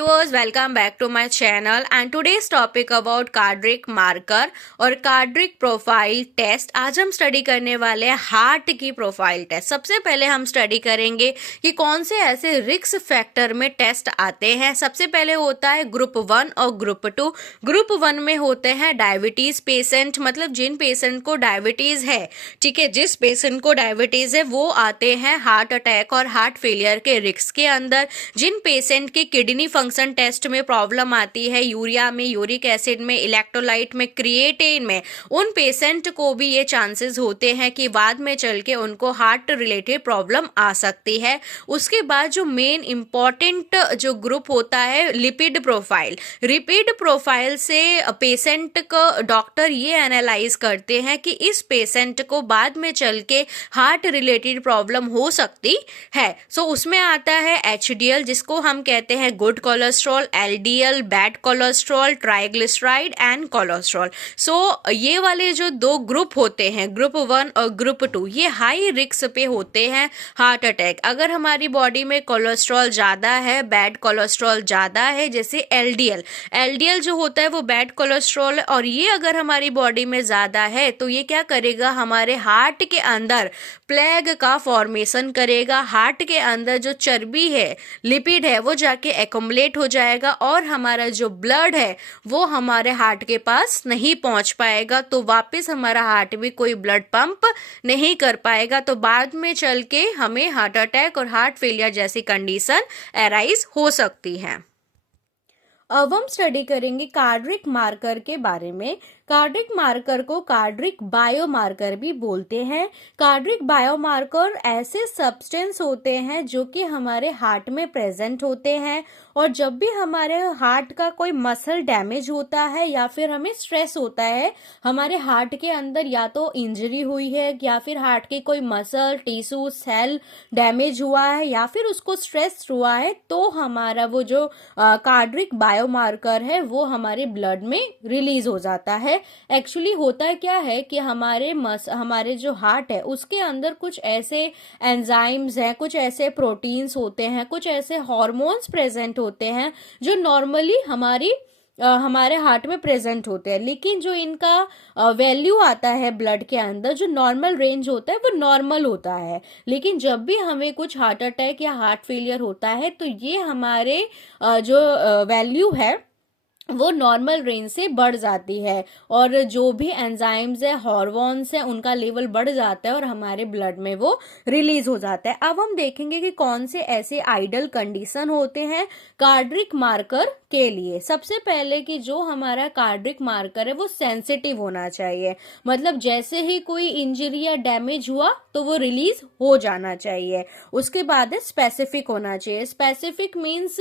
viewers, welcome back to my channel and today's topic about cardiac marker और cardiac profile test. आज हम study करने वाले हैं हार्ट की प्रोफाइल टेस्ट। सबसे पहले हम स्टडी करेंगे कि कौन से ऐसे रिस्क फैक्टर में टेस्ट आते हैं। सबसे पहले होता है ग्रुप 1 और ग्रुप 2। ग्रुप 1 में होते हैं डायबिटीज पेशेंट, मतलब जिन पेशेंट को डायबिटीज है, ठीक है, जिस पेशेंट को डायबिटीज है वो आते हैं हार्ट अटैक और हार्ट फेलियर के रिस्क के अंदर। जिन पेशेंट की किडनी फंक्शन टेस्ट में प्रॉब्लम आती है, यूरिया में, यूरिक एसिड में, इलेक्ट्रोलाइट में, क्रिएटिन में, उन पेशेंट को भी ये चांसेस होते हैं कि बाद में चल के उनको हार्ट रिलेटेड प्रॉब्लम आ सकती है। उसके बाद जो मेन इंपॉर्टेंट जो ग्रुप होता है लिपिड प्रोफाइल। लिपिड प्रोफाइल से पेशेंट को डॉक्टर ये एनालाइज करते हैं कि इस पेशेंट को बाद में चल के हार्ट रिलेटेड प्रॉब्लम हो सकती है। सो उसमें आता है HDL, जिसको हम कहते हैं good cholesterol, LDL bad cholesterol, triglyceride and cholesterol. So ये वाले जो दो ग्रुप होते हैं, ग्रुप 1 और ग्रुप 2, ये हाई रिस्क पे होते हैं हार्ट अटैक। अगर हमारी बॉडी में कोलेस्ट्रॉल ज़्यादा है, बैड कोलेस्ट्रॉल ज़्यादा है, जैसे LDL जो होता है वो बैड कोलेस्ट्रॉल, और ये अगर हमारी बॉडी में ज़्यादा है तो ये क्या करेगा, हमारे हार्ट के अंदर प्लेग का फॉर्मेशन करेगा। हार्ट के अंदर जो चर्बी है, लिपिड है, वो जाके एक्युमुलेट हो जाएगा और हमारा जो ब्लड है वो हमारे हार्ट के पास नहीं पहुंच पाएगा, तो वापस हमारा हार्ट भी कोई ब्लड पंप नहीं कर पाएगा, तो बाद में चल के हमें हार्ट अटैक और हार्ट फेलियर जैसी कंडीशन अराइज हो सकती है। अब हम स्टडी करेंगे कार्डिक मार्कर के बारे में। कार्डिक मार्कर को कार्डिक बायोमार्कर भी बोलते हैं। कार्डिक बायोमार्कर ऐसे सब्सटेंस होते हैं जो कि हमारे हार्ट में प्रेजेंट होते हैं, और जब भी हमारे हार्ट का कोई मसल डैमेज होता है या फिर हमें स्ट्रेस होता है, हमारे हार्ट के अंदर या तो इंजरी हुई है या फिर हार्ट के कोई मसल, टिश्यू, सेल डैमेज हुआ है या फिर उसको स्ट्रेस हुआ है, तो हमारा वो जो कार्डिक बायोमार्कर है वो हमारे ब्लड में रिलीज हो जाता है। एक्चुअली होता क्या है कि हमारे जो हार्ट है उसके अंदर कुछ ऐसे एंजाइम्स हैं, कुछ ऐसे प्रोटीन्स होते हैं, कुछ ऐसे हार्मोन्स प्रेजेंट होते हैं जो नॉर्मली हमारे हार्ट में प्रेजेंट होते हैं, लेकिन जो इनका वैल्यू आता है ब्लड के अंदर, जो नॉर्मल रेंज होता है वो नॉर्मल होता है। लेकिन जब भी हमें कुछ हार्ट अटैक या हार्ट फेलियर होता है तो ये हमारे जो वैल्यू है वो नॉर्मल रेंज से बढ़ जाती है, और जो भी एंजाइम्स है, हार्मोन्स है, उनका लेवल बढ़ जाता है और हमारे ब्लड में वो रिलीज हो जाता है। अब हम देखेंगे कि कौन से ऐसे आइडल कंडीशन होते हैं कार्डिक मार्कर के लिए। सबसे पहले कि जो हमारा कार्डिक मार्कर है वो सेंसिटिव होना चाहिए, मतलब जैसे ही कोई इंजरी या डैमेज हुआ तो वो रिलीज हो जाना चाहिए। उसके बाद स्पेसिफिक होना चाहिए। स्पेसिफिक मीन्स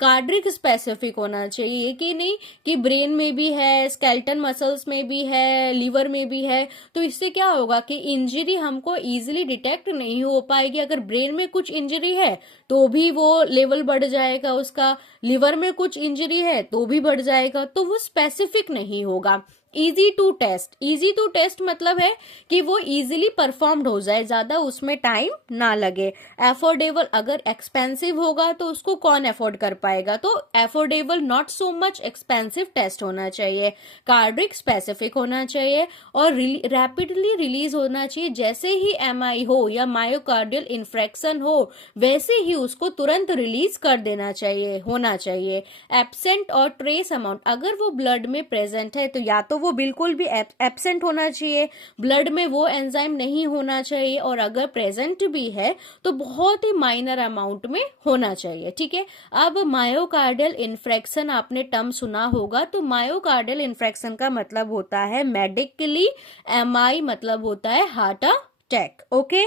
कार्डिक स्पेसिफिक होना चाहिए कि नहीं कि ब्रेन में भी है, स्केलेटन मसल्स में भी है, लीवर में भी है, तो इससे क्या होगा कि इंजरी हमको इजीली डिटेक्ट नहीं हो पाएगी। अगर ब्रेन में कुछ इंजरी है तो भी वो लेवल बढ़ जाएगा उसका, लिवर में कुछ इंजरी है तो भी बढ़ जाएगा, तो वो स्पेसिफिक नहीं होगा। इजी टू टेस्ट मतलब है कि वो इजीली परफॉर्म्ड हो जाए, ज्यादा उसमें टाइम ना लगे। एफोर्डेबल, अगर एक्सपेंसिव होगा तो उसको कौन अफोर्ड कर पाएगा, तो affordable, not so much expensive test होना चाहिए। कार्डिक स्पेसिफिक होना चाहिए और रैपिडली रिलीज होना चाहिए। जैसे ही MI हो या मायोकार्डियल इन्फ्रेक्शन हो वैसे ही उसको तुरंत रिलीज कर देना चाहिए, होना चाहिए। एब्सेंट और ट्रेस अमाउंट, अगर वो ब्लड में प्रेजेंट है तो या तो वो बिल्कुल भी एब्सेंट होना चाहिए, ब्लड में वो एंजाइम नहीं होना चाहिए, और अगर प्रेजेंट भी है तो बहुत ही माइनर अमाउंट में होना चाहिए। ठीक है। अब मायोकार्डियल इन्फ्रेक्शन आपने टर्म सुना होगा, तो मायोकार्डियल इन्फ्रेक्शन का मतलब होता है मेडिकली, MI मतलब होता है हार्ट अटैक। ओके।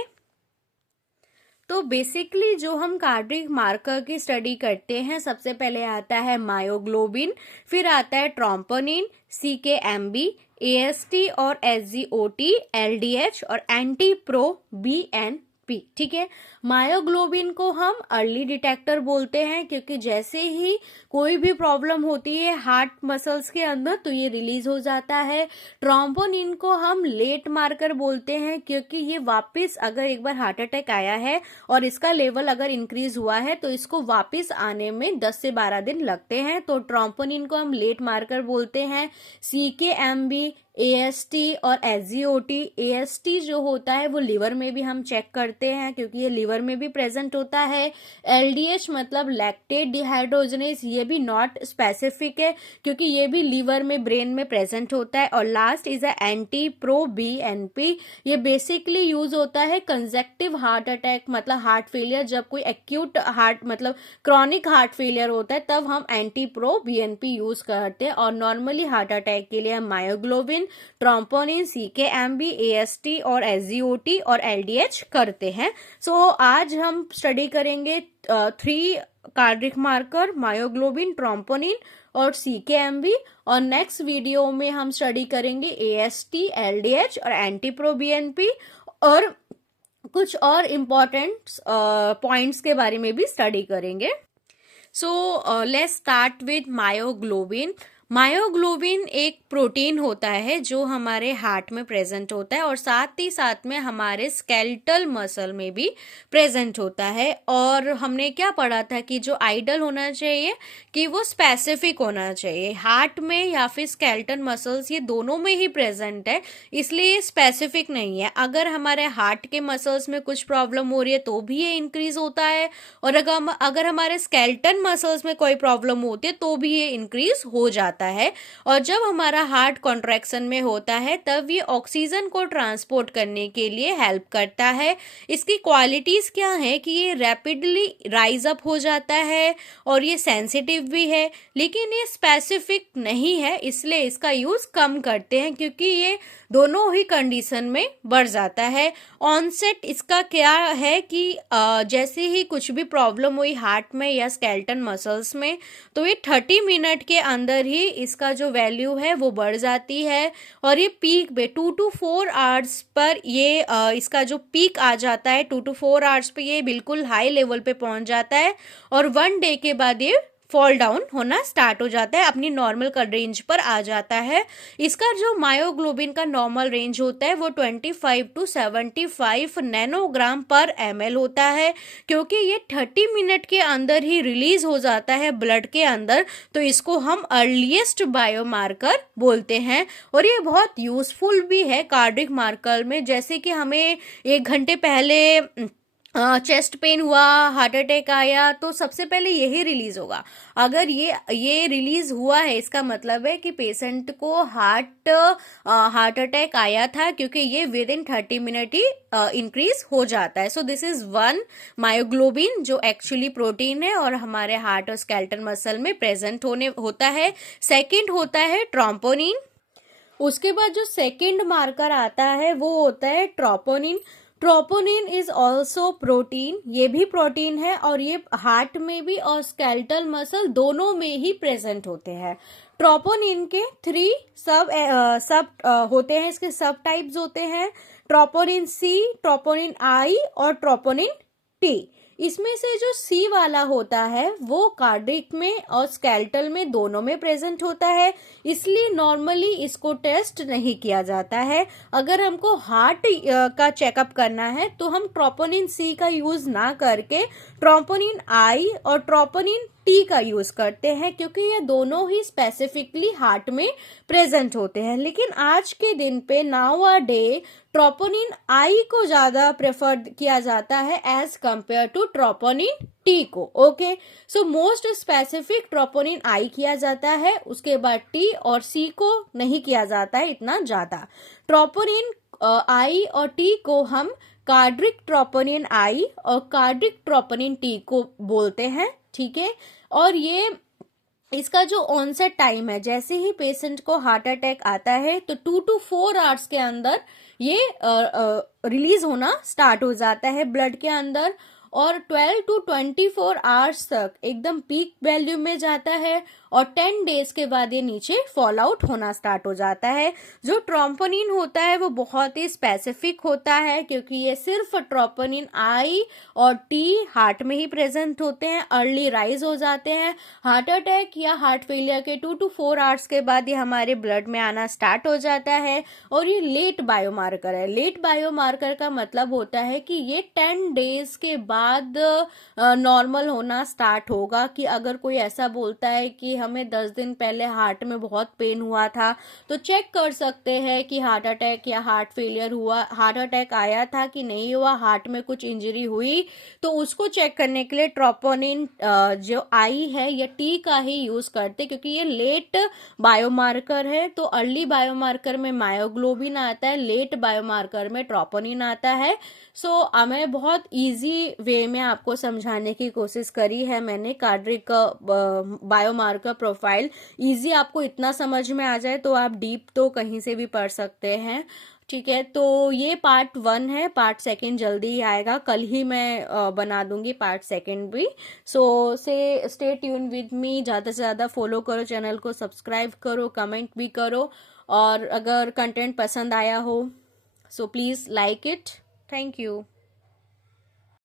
तो बेसिकली जो हम कार्डिक मार्कर की स्टडी करते हैं, सबसे पहले आता है मायोग्लोबिन, फिर आता है ट्रोम्पोनिन, CKMB, AST और SGOT, LDH और एंटी प्रो BN पी, ठीक है। मायोग्लोबिन को हम अर्ली डिटेक्टर बोलते हैं क्योंकि जैसे ही कोई भी प्रॉब्लम होती है हार्ट मसल्स के अंदर तो ये रिलीज हो जाता है। ट्रोम्पोनिन को हम लेट मार्कर बोलते हैं क्योंकि ये वापस अगर एक बार हार्ट अटैक आया है और इसका लेवल अगर इंक्रीज हुआ है तो इसको वापस आने में 10 से 12 दिन लगते हैं, तो ट्रोम्पोनिन को हम लेट मार्कर बोलते हैं। CKMB, AST और SGOT, AST जो होता है वो लिवर में भी हम चेक करते हैं क्योंकि ये लिवर में भी प्रेजेंट होता है। LDH मतलब लैक्टेट डिहाइड्रोजनेस, ये भी नॉट स्पेसिफिक है क्योंकि ये भी लिवर में ब्रेन में प्रेजेंट होता है। और last is anti pro BNP, ये बेसिकली यूज होता है कंजेक्टिव हार्ट अटैक मतलब हार्ट फेलियर, जब कोई एक्यूट हार्ट मतलब क्रॉनिक हार्ट फेलियर होता है तब हम एंटी प्रो BNP यूज करते हैं। और नॉर्मली हार्ट अटैक के लिए हम मायोग्लोबिन, ट्रोम्पोनिन, CKMB, AST और SGOT और LDH करते हैं। सो आज हम स्टडी करेंगे 3 कार्डिक मार्कर, मायोग्लोबिन, ट्रोम्पोनिन और CKMB, और नेक्स्ट वीडियो में हम स्टडी करेंगे AST, LDH और एंटीप्रो BNP और कुछ और इम्पोर्टेंट पॉइंट्स के बारे में भी स्टडी करेंगे। So let's start with myoglobin. Myoglobin एक प्रोटीन होता है जो हमारे हार्ट में प्रेजेंट होता है और साथ ही साथ में हमारे स्केलेटल मसल में भी प्रेजेंट होता है। और हमने क्या पढ़ा था कि जो आइडल होना चाहिए कि वो स्पेसिफिक होना चाहिए, हार्ट में या फिर स्केलेटल मसल्स ये दोनों में ही प्रेजेंट है, इसलिए स्पेसिफिक नहीं है। अगर हमारे हार्ट के मसल्स में कुछ प्रॉब्लम हो रही है तो भी ये इंक्रीज होता है, और अगर हमारे स्केलेटल मसल्स में कोई प्रॉब्लम होती है तो भी ये इंक्रीज हो जाता है। और जब हमारा हार्ट कॉन्ट्रैक्शन में होता है तब ये ऑक्सीजन को ट्रांसपोर्ट करने के लिए हेल्प करता है। इसकी क्वालिटीज क्या है कि ये रैपिडली राइज अप हो जाता है और ये सेंसिटिव भी है, लेकिन ये स्पेसिफिक नहीं है, इसलिए इसका यूज कम करते हैं क्योंकि ये दोनों ही कंडीशन में बढ़ जाता है। ऑनसेट इसका क्या है कि जैसे ही कुछ भी प्रॉब्लम हुई हार्ट में या स्केलेटल मसल्स में तो ये 30 मिनट के अंदर ही इसका जो वैल्यू है वो बढ़ जाती है, और ये पीक पे 2 to 4 आवर्स पर ये इसका जो पीक आ जाता है 2 to 4 आवर्स पे ये बिल्कुल हाई लेवल पे पहुंच जाता है, और 1 डे के बाद ये फॉल डाउन होना स्टार्ट हो जाता है, अपनी नॉर्मल का रेंज पर आ जाता है। इसका जो मायोग्लोबिन का नॉर्मल रेंज होता है वो 25 to 75 नैनोग्राम पर ml होता है। क्योंकि ये 30 मिनट के अंदर ही रिलीज हो जाता है ब्लड के अंदर, तो इसको हम अर्लीस्ट बायोमार्कर बोलते हैं, और ये बहुत यूजफुल भी है कार्डिक मार्कर में। जैसे कि हमें 1 घंटे पहले चेस्ट पेन हुआ, हार्ट अटैक आया, तो सबसे पहले यही रिलीज होगा। अगर ये रिलीज हुआ है इसका मतलब है कि पेशेंट को हार्ट अटैक आया था, क्योंकि ये with in 30 minute he increase हो जाता है। सो दिस इज 1 मायोग्लोबिन जो एक्चुअली प्रोटीन है और हमारे हार्ट और स्केलेटल मसल में प्रेजेंट होता है। सेकेंड होता है ट्रोम्पोनिन। उसके बाद जो सेकेंड मार्कर आता है वो होता है troponin. Troponin is also protein, ये भी प्रोटीन है और ये हार्ट में भी और स्केलेटल मसल दोनों में ही प्रेजेंट होते हैं। ट्रोपोनिन के 3 सब होते हैं, इसके सब टाइप्स होते हैं, ट्रोपोनिन C, ट्रोपोनिन I और ट्रोपोनिन T। इसमें से जो C वाला होता है वो कार्डिक में और स्केलेटल में दोनों में प्रेजेंट होता है, इसलिए नॉर्मली इसको टेस्ट नहीं किया जाता है। अगर हमको हार्ट का चेकअप करना है तो हम ट्रोपोनिन C का यूज ना करके ट्रोपोनिन I और ट्रोपोनिन T का यूज करते हैं, क्योंकि ये दोनों ही स्पेसिफिकली हार्ट में प्रेजेंट होते हैं। लेकिन आज के दिन पे now a day troponin I को ज्यादा प्रेफर किया जाता है as compare to troponin T को। Okay, so most specific troponin I किया जाता है, उसके बाद T और C को नहीं किया जाता है इतना ज्यादा। ट्रोपोनिन I और T को हम कार्डिक ट्रोपोनिन I और कार्डिक ट्रोपोनिन T को बोलते हैं, ठीक है। और ये इसका जो ऑनसेट टाइम है, जैसे ही पेशेंट को हार्ट अटैक आता है तो 2 to 4 आवर्स के अंदर ये रिलीज होना स्टार्ट हो जाता है ब्लड के अंदर, और 12 to 24 आवर्स तक एकदम पीक वैल्यू में जाता है और 10 डेज के बाद ये नीचे फॉल आउट होना स्टार्ट हो जाता है। जो ट्रोपोनिन होता है वो बहुत ही स्पेसिफिक होता है क्योंकि ये सिर्फ ट्रोपोनिन आई और टी हार्ट में ही प्रेजेंट होते हैं, अर्ली राइज हो जाते हैं। हार्ट अटैक या हार्ट फेलियर के 2 to 4 आवर्स के बाद ये हमारे ब्लड में आना स्टार्ट हो जाता है और ये लेट बायोमार्कर है। लेट बायोमार्कर का मतलब होता है कि ये 10 डेज के बाद नॉर्मल होना स्टार्ट होगा। कि अगर कोई ऐसा बोलता है कि हमें 10 दिन पहले हार्ट में बहुत पेन हुआ था तो चेक कर सकते हैं कि हार्ट अटैक या हार्ट फेलियर हुआ, हार्ट अटैक आया था कि नहीं हुआ, हार्ट में कुछ इंजरी हुई, तो उसको चेक करने के लिए ट्रोपोनिन जो आई है या टी का ही यूज करते क्योंकि ये लेट बायोमार्कर है। तो अर्ली बायोमार्कर में मायोग्लोबिन आता है, लेट बायोमार्कर में ट्रोपोनिन आता है। सो मैं बहुत इजी वे में आपको समझाने की कोशिश करी है मैंने कार्डियक बायोमार्कर प्रोफाइल। इजी आपको इतना समझ में आ जाए तो आप डीप तो कहीं से भी पढ़ सकते हैं। ठीक है, तो ये पार्ट 1 है, पार्ट 2 जल्दी ही आएगा, कल ही मैं बना दूंगी पार्ट 2 भी। So stay tune with me, ज़्यादा से ज़्यादा फॉलो करो चैनल को, सब्सक्राइब करो, कमेंट भी करो और अगर कंटेंट पसंद आया हो so please like it. Thank you.